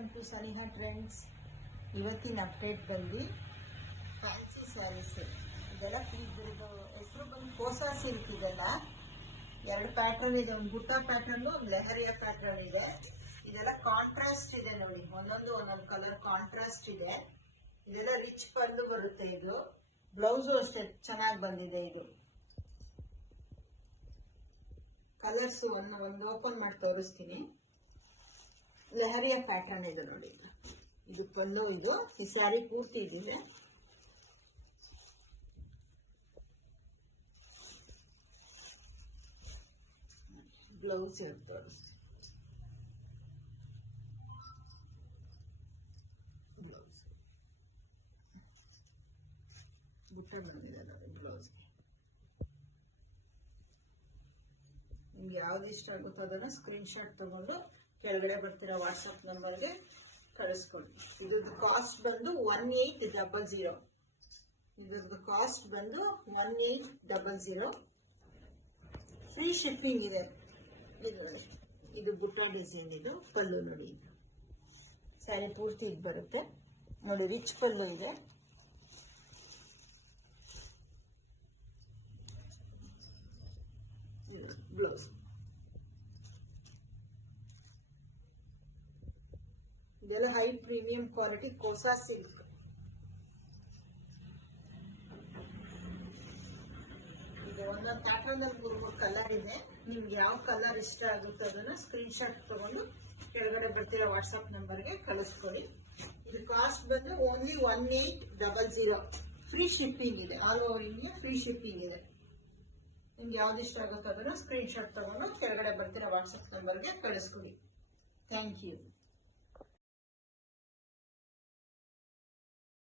Welcome to Saniha trends. ಇವತ್ತಿನ update ಬಂದು fancy sarees. ಇದೆಲ್ಲ ಇದ್ರದ್ದು ಹೆಸರು ಬಂದು ಕೋಸಾ ಸಿಲ್ಕ್. ಇದೆಲ್ಲ ಎರಡು ಪ್ಯಾಟರ್ನ್ ಇದೆ, ಒಂದು ಬುಟ್ಟ ಪ್ಯಾಟರ್ನ್, ಒಂದು ಲೆಹರಿಯಾ ಪ್ಯಾಟರ್ನ್ ಇದೆ. ಇದೆಲ್ಲ ಕಾಂಟ್ರಾಸ್ಟ್ ಇದೆ ನೋಡಿ, ಒಂದೊಂದು ಕಲರ್ ಕಾಂಟ್ರಾಸ್ಟ್ ಇದೆ. ಇದೆಲ್ಲ ರಿಚ್ ಪಲ್ಲು ಬರುತ್ತೆ. ಇದು ಬ್ಲೌಸು ಅಷ್ಟೇ ಚೆನ್ನಾಗಿ ಬಂದಿದೆ. ಇದು ಕಲರ್ಸ್ ಒಂದು ಓಪನ್ ಮಾಡಿ ತೋರಿಸ್ತೀನಿ. ಲೆಹರಿಯಾ ಪ್ಯಾಟರ್ನ್ ಇದೆ ನೋಡಿ. ಇದು ಪಲ್ಲು. ಇದು ಈ ಸ್ಯಾರಿ ಪೂರ್ತಿ ಇದಿದೆ. ಬ್ಲೌಸ್ ತೋರಿಸ್ತೀನಿ. ಬ್ಲೌಸ್ ಬುಟ್ಟ ಬಂದಿದೆ ನೋಡಿ ಬ್ಲೌಸ್ಗೆ. ನಿಮ್ಗೆ ಯಾವ್ದು ಇಷ್ಟ ಆಗುತ್ತೋ ಅದನ್ನ ಸ್ಕ್ರೀನ್ ಶಾಟ್ ತಗೊಂಡು ಕೆಳಗಡೆ ಬರ್ತಿರೋ ವಾಟ್ಸಪ್ ನಂಬರ್ಗೆ ಕಳಿಸ್ಕೊಡಿ. ಇದ್ರದ್ದು ಕಾಸ್ಟ್ ಬಂದು 1800. ಇದ್ರದ್ದು ಕಾಸ್ಟ್ ಬಂದು 1800. ಫ್ರೀ ಶಿಪ್ಪಿಂಗ್ ಇದೆ. ಇದು ಬುಟ್ಟ ಡಿಸೈನ್. ಇದು ಪಲ್ಲು ನೋಡಿ. ಇದು ಸ್ಯಾರಿ ಪೂರ್ತಿ ಇದು ಬರುತ್ತೆ ನೋಡಿ. ರಿಚ್ ಪಲ್ಲು ಇದೆ. ಬ್ಲೌಸ್. ಇದೆಲ್ಲ high premium quality kosa silk. ಇದು ಒಂದೊಂದು ಪ್ಯಾಟರ್ನ್ ಅಲ್ಲಿ 3 ಕಲರ್ ಇದೆ. ನಿಮ್ಗೆ ಯಾವ ಕಲರ್ ಇಷ್ಟ ಆಗುತ್ತೆ ಅದನ್ನ ಸ್ಕ್ರೀನ್ ಶಾಟ್ ತಗೊಂಡು ಕೆಳಗಡೆ ಬರ್ತಿರೋ ವಾಟ್ಸ್ಆಪ್ ನಂಬರ್ಗೆ ಕಳಿಸ್ಕೊಡಿ. ಇದು ಕಾಸ್ಟ್ ಬಂದು ಓನ್ಲಿ 1800. ಫ್ರೀ ಶಿಪ್ಪಿಂಗ್ ಇದೆ. All over India free shipping ಇದೆ. ನಿಮ್ಗೆ ಯಾವ್ದು ಇಷ್ಟ ಆಗುತ್ತೋ ಅದನ್ನ ಸ್ಕ್ರೀನ್ ಶಾಟ್ ತಗೊಂಡು ಕೆಳಗಡೆ ಬರ್ತಿರೋ ವಾಟ್ಸ್ಆಪ್ ನಂಬರ್ಗೆ ಕಳಿಸ್ಕೊಡಿ. Thank you.